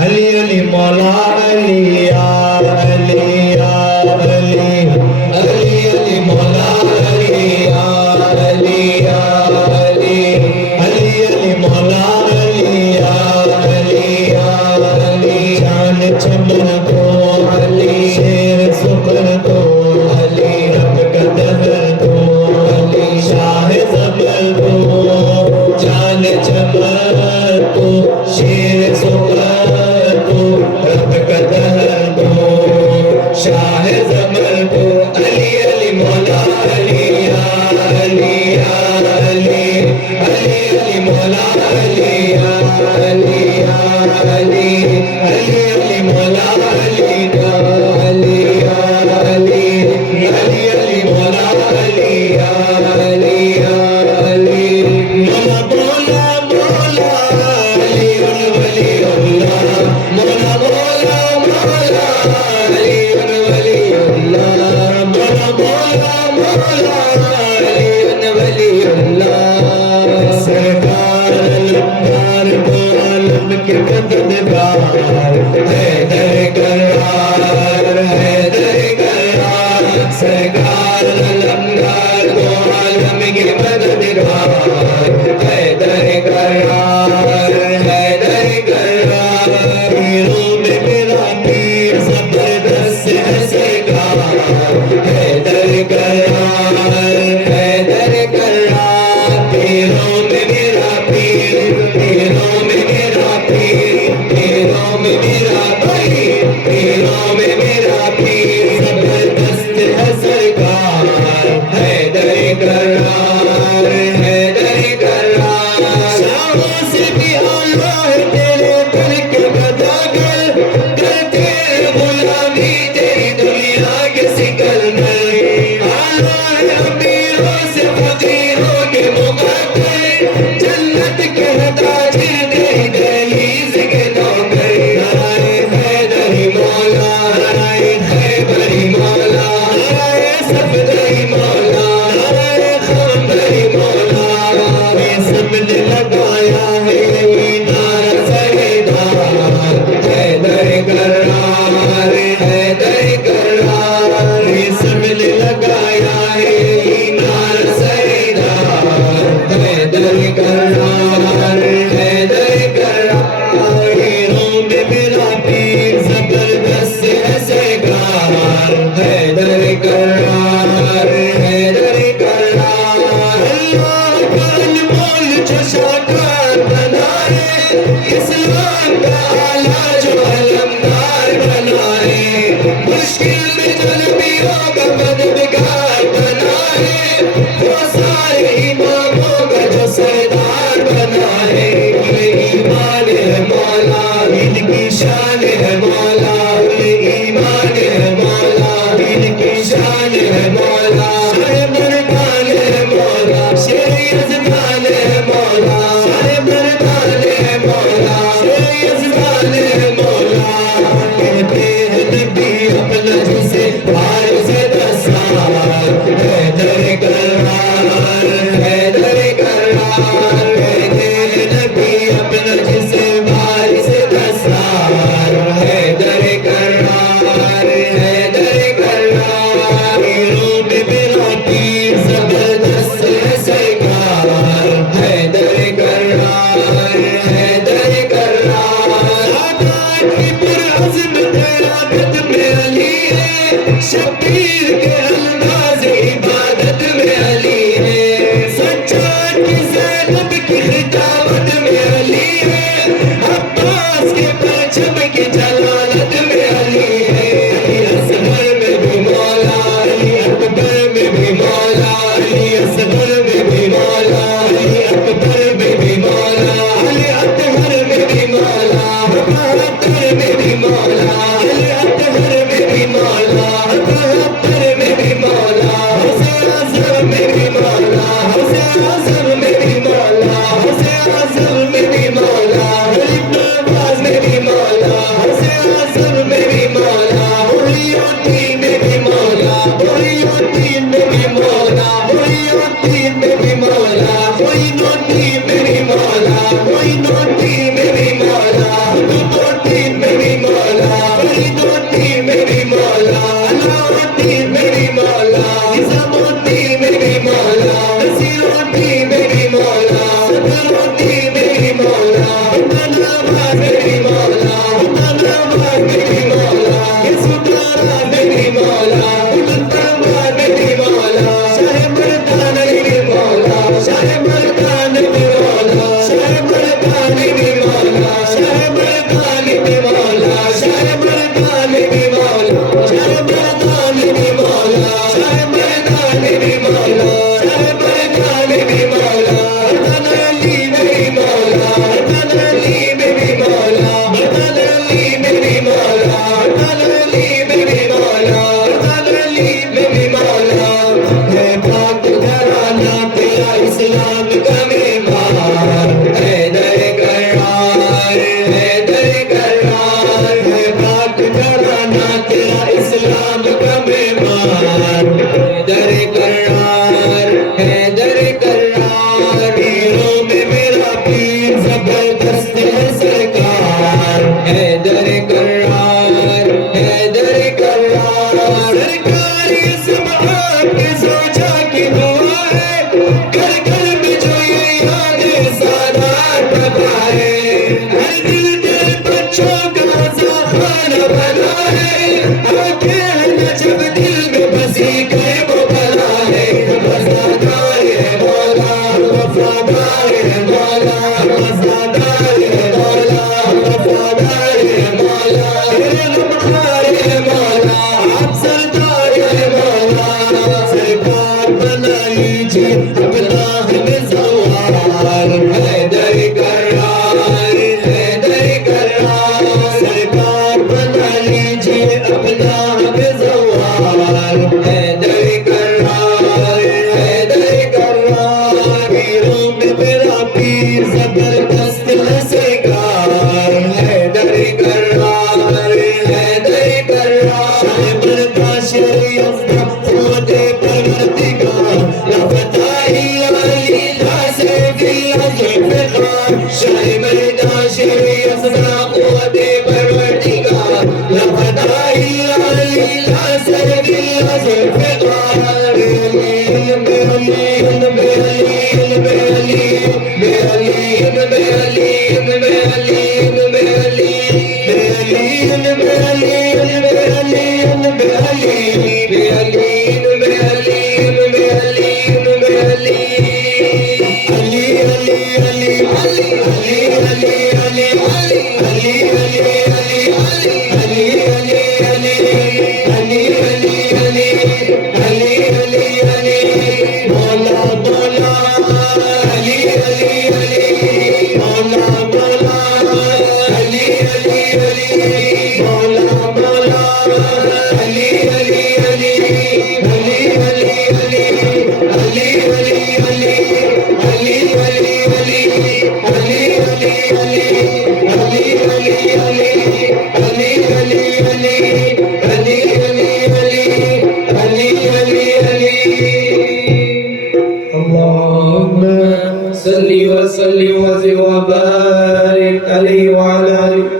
अली अली मौला अली या अली या अली अली अली मौला अली या अली या अली अली अली मौला अली या अली या अली जान चमन को अली शेर सुकर को अली रब कदर को अली शाह जबल को जान चमन को शेर सुकर को रब कदर को शाह जबल को अली अली मौला अली या अली या अली अली अली मौला अली या अली या अली अली अली मौला अली या अली या अली अली अली मौला अली या अली या अली मौला मौला मौला अली वली अल्लाह मौला मौला मौला अली वली अल्लाह मौला मौला मौला अली वली अल्लाह सरकार अलंकार दो आलम के मददगार हैदर करार हैदर करार सरकार अलंकार दो आलम के मददगार हैदर करार हैदर करार पीरों में मेरा पीर जबरदस्त है सरकार हैदर करार हैदर करार पीरों में मेरा पीर पीरों में मेरा पीर पीरों में मेरा पीर पीरों में मेरा पीर जबरदस्त है सरकार हैदर करार हैदर करार शाहों से भी आला है तेरे दर के गदागर करते गुलामी तेरी दुनिया के सिकंदर आला है अमीरों से फकीरों के मुकद्दर जन्नत के ताजिर तेरी दहलीज के नौकर नाराए हैदरी मौला नाराए हैदरी मौला नाराए सफदरी मौला नाराए खंदरी मौला ये सबने लगाया है ये नारा सरेदार हैदर करार हैदर करार ये सबने लगाया है ये नारा सरेदार हैदर करार हैदर करार हीरों में मेरा पीर जबरदस्त है सरकार हैदर करार हैदर करार अल्लाह का अनमोल जो शाकार बनाए इस्लाम का आला जो अलमदार बनाए मुश्किल में जो नबियों का मददगार बनाए वो सारे इमामों का जो सरदार बनाए ये ईमान है मौला इनकी शान है मौला ये ईमान है मौला इनकी शान है मौला सारे मर्दान है मौला शेर यजमान है मौला सारे मर्दान है मौला शेर यजमान है मौला कहते हैं नबी अपना जिसे हार से दसार हैदर करार हैदर करार कहते हैं नबी अपना जिसे हार से दसार हैदर करार हैदर करार हीरों में मेरा पीर जबरदस्त है सरकार हैदर करार हैदर करार आकाश की पुरअज़्म तेरा कदम अली है शबीर के अंदाज़ इबादत में अली है सज्जाद की ज़ैनब की खिताबत में अली है अब्बास के परचम की जलालत में अली है अली असगर में भी मौला अली अकबर में भी मौला अली असगर में भी मौला अली अकबर में भी मौला अली अतहर में भी मौला बहत्तर में भी मौला अली अतहर में भी मौला बहत्तर में भी मौला हुसैन आज़म में भी मौला हुसैन आज़म में भी मौला हुसैन आज़म में भी मौला इब्न अब्बास में भी मौला हुसैन आज़म में भी मौला मुहियुद्दीन में भी मौला मुहियुद्दीन में भी मौला मुहियुद्दीन में भी मौला मोइनुद्दीन में भी मौला मोइनुद्दीन फरीदोती मेरी मौला, फरीदोती मेरी मौला, फरीदोती मेरी मौला, अलाउद्दीन मेरी मौला, निजामुद्दीन मेरी मौला, नसीरुद्दीन मेरी मौला, सदरुद्दीन मेरी मौला, मुतनब्बा मेरी मौला, मुतनब्बा मेरी मौला, यसुदारा मेरी मौला, मुतनब्बा मेरी मौला, शाह मर्दान मेरी मौला, शाह मर्दान मेरी मौला, शाह मर्दान मेरी मौला, शाह मर्दान मेरी मौला, शाह मर्दान मेरी मौला, शाह मर्दान मेरी मौला, शाह मर्दान मेरी मौला, शाह मर्दान मेरी मौला, मर्दान अली मेरी मौला, मर्दान अली मेरी मौला, मर्दान अली मेरी मौला, मर्दान अली मेरी मौला, मर्दान अली मेरी मौला, है पाक घराना तेरा इस्लाम का मेहमान, हैदर करार, हैदर करार, है पाक घराना तेरा इस्लाम का मेहमान, हैदर करार, हैदर करार, हीरों में मेरा पीर जबरदस्त है सरकार, हैदर करार, हैदर करार, सरकार ये सब आपके सोचा की दुआ है, घर घर में जो ये याद सादात बताए, हर दिल के बच्चों का खाना बना है, आंखें हैं न जब दिल में बसी गए वो बला है, वफादार है मौला, वफादार है मौला, वफादार है मौला, वफादार है मौला, तेरे लम्हार है मौला, आप सरदार है मौला, सरकार बना लीजिए अपना हमें सवार, हैदर करार, हैदर करार, सरकार बना लीजिए अपना हमें सवार, हैदर करार, हैदर करार, वीरों में मेरा पीर जबरदस्त है सरकार, हैदर करार, हैदर करार, शाह मर्दा शेर यज़्दा खुदे परवरदिगार, ला फताही अली ला सैफी ला ज़ुल्फ़िकार, शाह मर्दा शेर यज़्दा खुदे परवरदिगार, ला फताही अली ला सैफी ला ज़ुल्फ़िकार, सल्ली व सल्लिम व बारिक अलैहि व अला आलिहि।